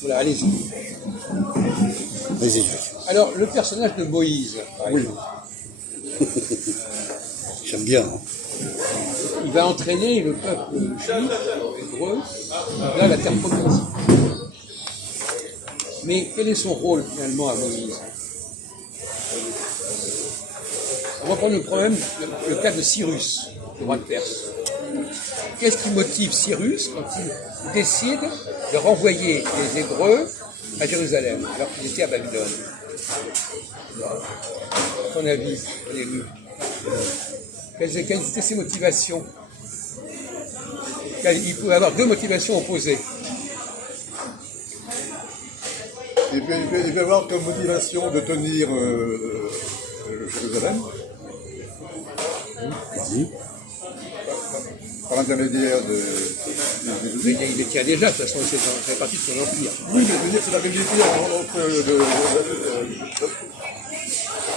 Voilà, allez-y. Vas-y. Alors, le personnage de Moïse, par exemple, J'aime bien. Hein. il va entraîner le peuple juif, hébreu, vers la terre promise. Mais quel est son rôle finalement à Moïse? On va prendre le problème, le cas de Cyrus, le roi de Perse. Qu'est-ce qui motive Cyrus quand il décide de renvoyer les Hébreux à Jérusalem, alors qu'ils étaient à Babylone? À ton avis, au début, quelles étaient ses motivations? Il pouvait avoir deux motivations opposées. Il peut avoir comme motivation de tenir Jérusalem. Par l'intermédiaire de Jésus. Il les tient déjà, de toute façon, ça fait partie de son empire. Oui, mais je veux dire, c'est la rivalité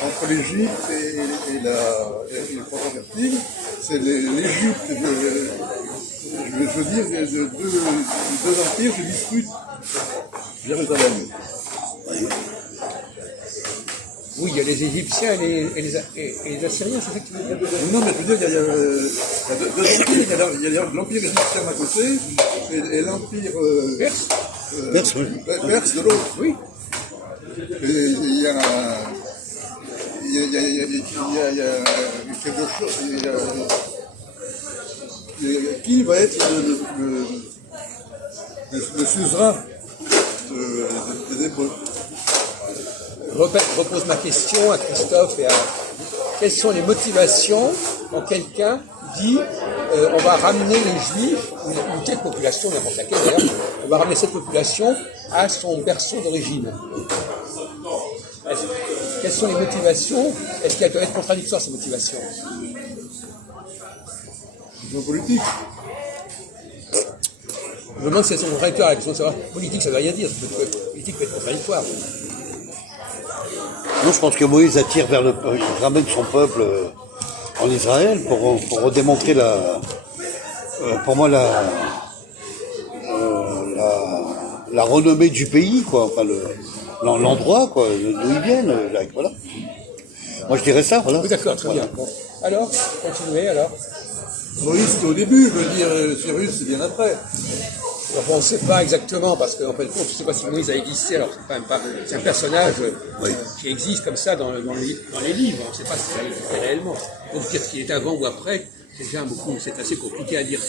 entre l'Égypte et les convertis. C'est l'Égypte, je veux dire, deux empires se disputent Jérusalem. Oui, il y a les Égyptiens et les Assyriens, c'est ça que tu veux dire? Non, mais je veux dire, il y a deux empires. Il y a l'empire égyptien d'un côté et l'empire Perse. Perse de l'autre. Oui. Et il y a quelque chose. Qui va être le suzerain des Hébreux? Repose ma question à Christophe et à... Quelles sont les motivations quand quelqu'un dit on va ramener les Juifs, ou une telle population, n'importe laquelle d'ailleurs, on va ramener cette population à son berceau d'origine? Quelles sont les motivations? Est-ce qu'elles peuvent être contradictoires, ces motivations? Politique. Je me demande si elles sont contradictoires à la question de savoir. Politique, ça ne veut rien dire. Politique peut être contradictoire. Non, je pense que Moïse attire vers il ramène son peuple en Israël pour redémontrer pour moi la renommée du pays, quoi, enfin l'endroit, quoi, d'où ils viennent, voilà. Moi je dirais ça, voilà. Oui, d'accord, très bien. Bon. Alors, continuez alors. Moïse, c'était au début, je veux dire, Cyrus, c'est bien après. Enfin, on ne sait pas exactement, parce qu'en fin de compte, je ne sais pas si Moïse a existé, alors c'est quand même pas. C'est un personnage qui existe comme ça dans les livres, on ne sait pas si ça a existé réellement. Donc dire qu'il est avant ou après, c'est assez compliqué à dire.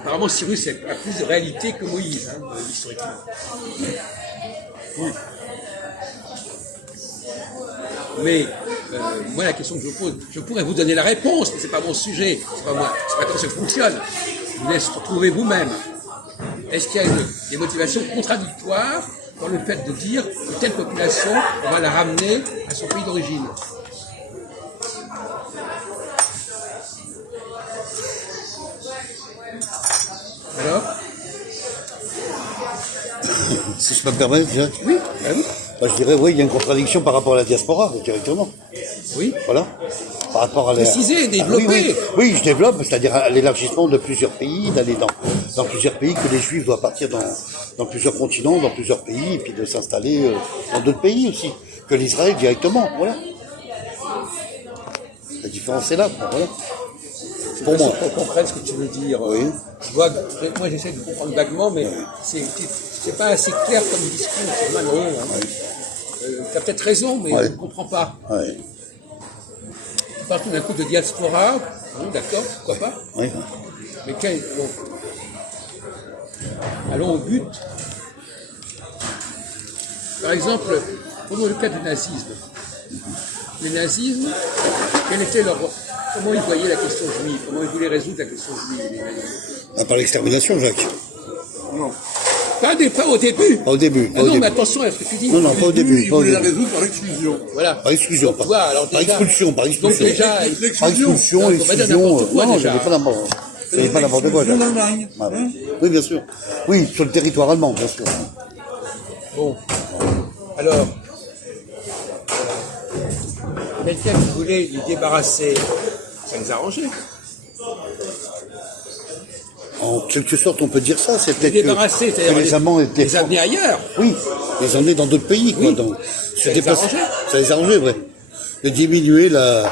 Apparemment, Cyrus a plus de réalité que Moïse, historiquement. Oui. Mais moi, la question que je pose, je pourrais vous donner la réponse, mais c'est pas mon sujet, c'est pas moi, c'est pas comme ça que fonctionne. Je vous laisse trouver vous-même. Est-ce qu'il y a des motivations contradictoires dans le fait de dire que telle population, on va la ramener à son pays d'origine? Alors? Si je peux me permettre, bien. Oui, ben oui. Je dirais, oui, il y a une contradiction par rapport à la diaspora, directement. Oui. Voilà. Par rapport à préciser, développer. Oui, je développe, c'est-à-dire à l'élargissement de plusieurs pays, d'aller dans plusieurs pays, que les Juifs doivent partir dans plusieurs continents, dans plusieurs pays, et puis de s'installer dans d'autres pays aussi, que l'Israël directement, voilà. La différence est là, voilà. Pour moi. Pour comprendre ce que tu veux dire. Oui. Moi, j'essaie de comprendre vaguement, mais c'est pas assez clair comme discours, c'est malheureux. Hein. Tu as peut-être raison, mais on ne comprend pas. Ouais. Tu parles tout d'un coup de diaspora, d'accord, pourquoi pas. Oui. Mais allons au but. Par exemple, prenons le cas du nazisme. Le nazisme, comment ils voyaient la question juive? Comment ils voulaient résoudre la question juive, les nazis? Par l'extermination, Jacques. Non. Pas au début. Pas au début. Non, mais attention à ce que tu dis. Non, pas au début. Ils voulaient la résoudre par l'exclusion. Voilà. Par exclusion, par expulsion. Donc déjà, par expulsion, l'exclusion. Non, je n'avais pas n'importe quoi. C'est pas n'importe quoi. Oui, bien sûr. Oui, sur le territoire allemand, bien sûr. Bon. Alors, quelqu'un qui voulait les débarrasser, ça nous arrangeait. En quelque sorte, on peut dire ça. C'est peut-être débarrasser, que les Allemands étaient... les amener ailleurs. Oui, les emmener dans d'autres pays, quoi. Oui. Donc, Ça les arrangeait. Ça les arrangeait, ouais. De diminuer la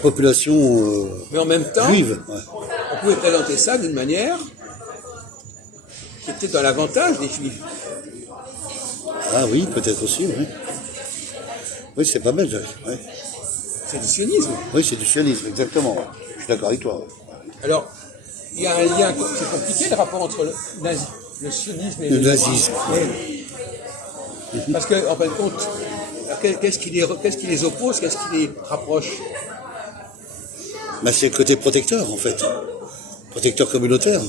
population Mais en même temps, juive. Ouais. on pouvait présenter ça d'une manière qui était dans l'avantage des Juifs. Ah oui, peut-être aussi, oui. Oui, c'est pas mal, Jacques. Ouais. C'est du sionisme. Oui, c'est du sionisme, exactement. Ouais. Je suis d'accord avec toi. Ouais. Alors, il y a un lien, c'est compliqué le rapport entre le sionisme et Le nazisme. Parce qu'en fin de compte, qu'est-ce qui les oppose, qu'est-ce qui les rapproche? Bah, c'est le côté protecteur, en fait. Protecteur communautaire. Je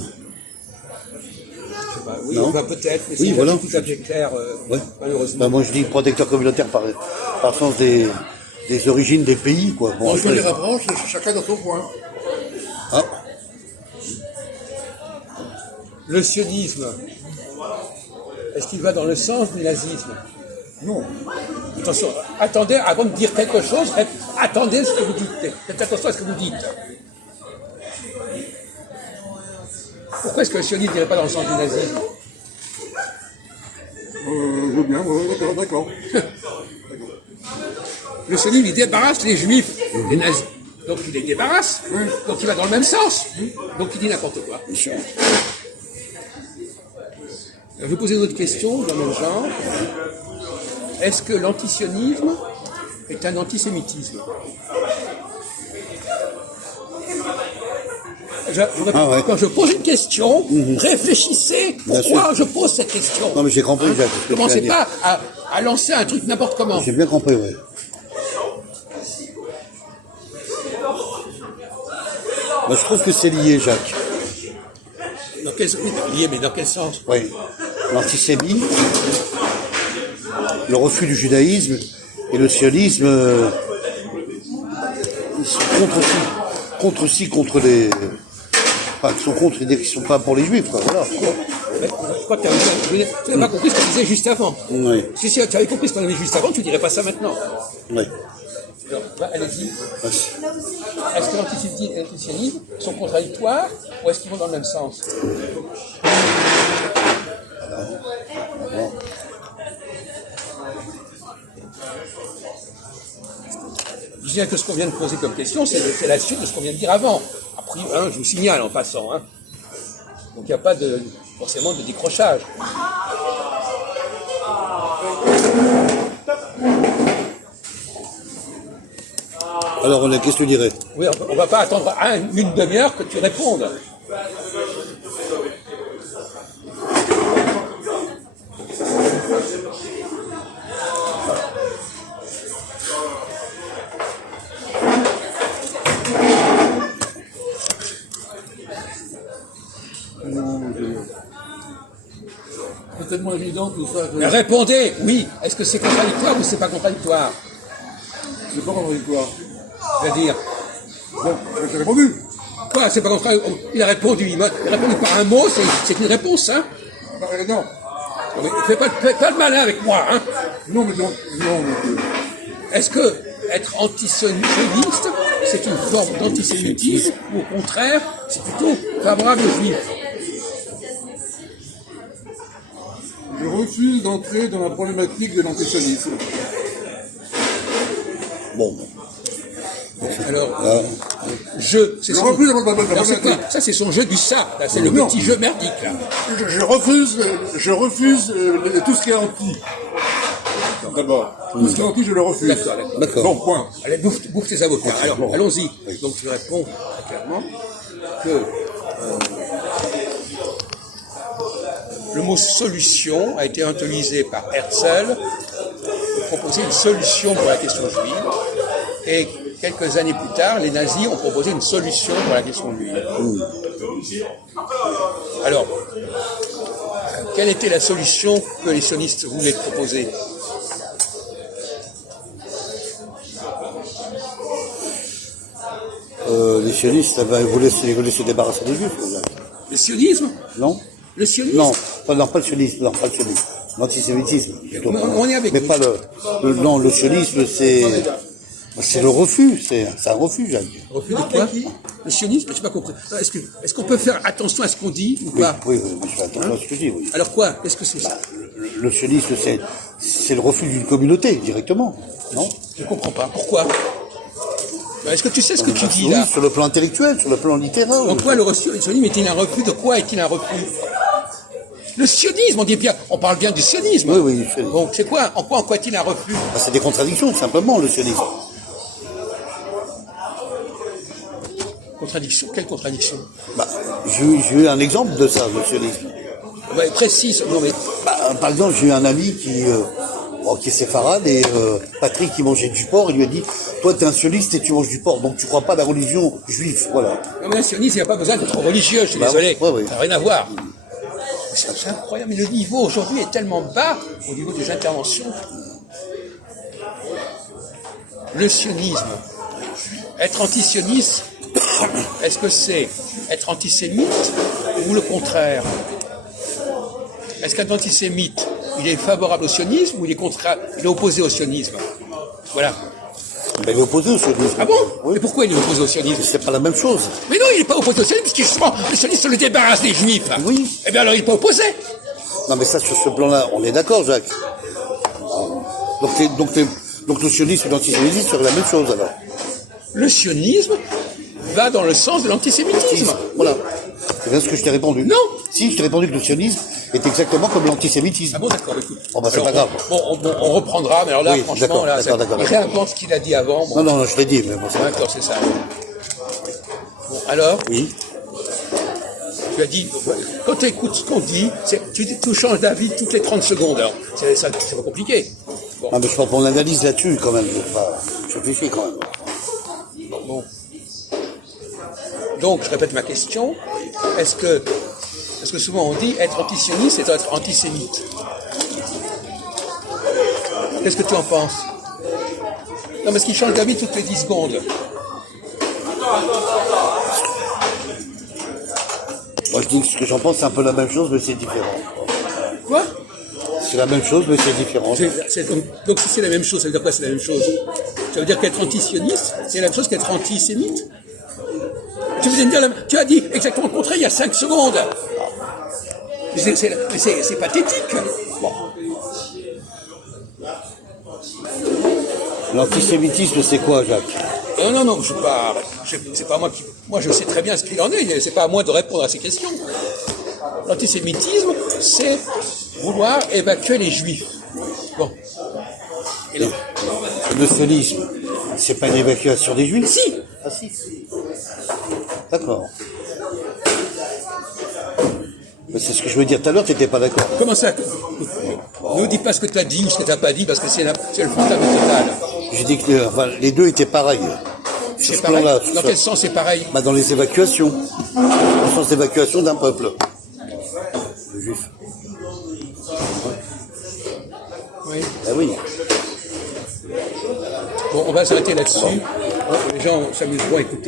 sais pas, oui, Non. bah, peut-être, mais Oui, c'est voilà. pas tout à fait clair, Ouais. malheureusement. Bah, moi, je dis protecteur communautaire par sens des origines des pays, quoi. Bon, Je après- les rapproche, chacun dans son coin. Ah, Le sionisme, est-ce qu'il va dans le sens du nazisme? Non. Attention, attendez, avant de dire quelque chose, attendez ce que vous dites. Faites attention à ce que vous dites. Pourquoi est-ce que le sionisme n'irait pas dans le sens du nazisme? Je veux bien, ouais, d'accord. Le sionisme, il débarrasse les juifs des nazis. Donc il les débarrasse. Donc il va dans le même sens. Donc il dit n'importe quoi. Je vais poser une autre question dans le même genre. Est-ce que l'antisionisme est un antisémitisme? Ah ouais. Quand je pose une question, réfléchissez Bien pourquoi je pose cette question. non, mais j'ai compris, Jacques. ce que tu Commencez viens de dire. pas à lancer un truc n'importe comment. J'ai bien compris, ouais. Moi, je trouve que c'est lié, Jacques. Dans quel, lié, mais dans quel sens? Oui. L'antisémitisme, le refus du judaïsme et le sionisme, ils sont contre les... Enfin, ils sont contre, ils sont pas pour les juifs, quoi, voilà. Je crois que tu n'as pas compris ce qu'on disait juste avant. Oui, Si tu avais compris ce qu'on avait dit juste avant, tu ne dirais pas ça maintenant. oui. Alors, allez-y. Est-ce que l'antisémitisme et l'antisionisme sont contradictoires ou est-ce qu'ils vont dans le même sens? Je dis que ce qu'on vient de poser comme question, c'est la suite de ce qu'on vient de dire avant. Après, je vous signale en passant. Hein. Donc il n'y a pas forcément de décrochage. Alors, qu'est-ce que tu dirais? Oui, on ne va pas attendre une demi-heure que tu répondes. C'est tellement évident tout ça. Mais répondez, oui. Est-ce que c'est contradictoire ou c'est pas contradictoire? C'est pas contradictoire. C'est-à-dire, Donc, j'ai répondu. quoi, c'est pas contradictoire? Il a répondu par un mot, c'est une réponse, hein? Non. Mais fais pas le malin avec moi, hein? Non, mais non. Est-ce que être antisioniste, c'est une forme d'antisémitisme ou au contraire, c'est plutôt favorable aux juifs? Je refuse d'entrer dans la problématique de l'antisionisme. Bon. Alors, c'est Je son... refuse la Alors, c'est quoi? problématique. Ça, c'est son jeu du ça, là, c'est le Non. petit jeu merdique, là. Je refuse tout ce qui est anti. D'abord. Tout ce qui est anti, je le refuse. D'accord, d'accord. D'accord. Bon, point. Allez, bouffe tes avocats. Alors, bon. allons-y. Donc, tu réponds très clairement que le mot solution a été utilisé par Herzl pour proposer une solution pour la question juive. Et quelques années plus tard, les nazis ont proposé une solution pour la question juive. Alors, quelle était la solution que les sionistes voulaient proposer? Les sionistes, ils voulaient se débarrasser des juifs. Là. Le sionisme? Non? Le sionisme? Non, pas le sionisme, non, pas le sionisme. L'antisémitisme. Plutôt. On est avec mais vous. pas non, le sionisme, c'est... C'est le refus, c'est un refus, Jacques. Refus de quoi? Le sionisme? Je n'ai pas compris. Est-ce qu'on peut faire attention à ce qu'on dit ou pas? Oui, je fais attention à ce que je dis, oui. Alors quoi? Qu'est-ce que c'est ça? Le sionisme, c'est le refus d'une communauté, directement, non? Je ne comprends pas. Pourquoi? Est-ce que tu sais ce que tu dis Oui, là? sur le plan intellectuel, sur le plan littéraire. Donc quoi, le sionisme est-il un refus de quoi? Est-il un refus? Le sionisme, on parle bien du sionisme. Oui, Bon, c'est quoi? En quoi est-il un refus? c'est des contradictions, simplement, le sionisme. Contradiction? Quelle contradiction? J'ai eu un exemple de ça, le sionisme. Ouais, précise. Non mais Par exemple, j'ai eu un ami qui est séfarade et Patrick qui mangeait du porc, il lui a dit « Toi, t'es un sioniste et tu manges du porc, donc tu crois pas à la religion juive. » Voilà. non, mais un sioniste, il n'y a pas besoin d'être religieux. Je suis désolé. ouais. Ça n'a rien à voir. C'est incroyable. Mais le niveau aujourd'hui est tellement bas au niveau des interventions. Le sionisme. Être antisioniste, est-ce que c'est être antisémite ou le contraire? Est-ce qu'un antisémite, il est favorable au sionisme ou il est opposé au sionisme? Voilà. Ben, il est opposé au sionisme. Ah bon? Oui. Mais pourquoi il est opposé au sionisme? C'est pas la même chose. Mais non, il n'est pas opposé au sionisme, parce que justement, le sionisme se le débarrasse des juifs. Oui. Eh bien alors il n'est pas opposé. Non, mais ça, sur ce plan-là, on est d'accord, Jacques. Donc le sionisme et l'antisémitisme seraient la même chose, alors. Le sionisme va dans le sens de l'antisémitisme. Voilà. C'est bien ce que je t'ai répondu. Non. Si, je t'ai répondu que le sionisme est exactement comme l'antisémitisme. Ah bon, d'accord, écoute. Oh, bah, c'est Alors, pas grave. on reprendra, mais alors là, Oui, franchement, là, d'accord. il réinvente ce qu'il a dit avant. Bon, Non, je l'ai dit, mais bon, c'est d'accord, c'est ça. Bon, alors, Oui. tu as dit, quand tu écoutes ce qu'on dit, tu changes d'avis toutes les 30 secondes. Alors, c'est pas compliqué. Bon. Non, mais je pense qu'on analyse là-dessus, quand même. Je réfléchis, quand même. Bon. Donc, je répète ma question. Est-ce que souvent on dit être antisioniste, c'est être antisémite? Qu'est-ce que tu en penses? Non, parce qu'il change d'avis toutes les 10 secondes. Moi, je dis que ce que j'en pense, c'est un peu la même chose, mais c'est différent. Quoi? C'est la même chose, mais c'est différent. Donc, si c'est la même chose, ça veut dire quoi, c'est la même chose? Ça veut dire qu'être antisioniste, c'est la même chose qu'être antisémite? Tu as dit exactement le contraire il y a 5 secondes. C'est pathétique. Bon. L'antisémitisme, c'est quoi, Jacques? Non, c'est pas moi qui... Moi, je sais très bien ce qu'il en est. C'est pas à moi de répondre à ces questions. L'antisémitisme, c'est vouloir évacuer les juifs. Bon. Et là, Le sionisme, c'est pas une évacuation des juifs? si. Ah si. D'accord. Mais c'est ce que je veux dire tout à l'heure, tu n'étais pas d'accord. Comment ça? Ne dis pas ce que tu as dit ou ce que tu n'as pas dit, parce que c'est le fantasme total. J'ai dit que les deux étaient pareils. Sur C'est ce pareil. plan-là. Dans quel sens c'est pareil? Dans les évacuations. Dans le sens d'évacuation d'un peuple. Le juif. Oui. Ah oui. Bon, on va s'arrêter là-dessus. Les gens s'amuseront à écouter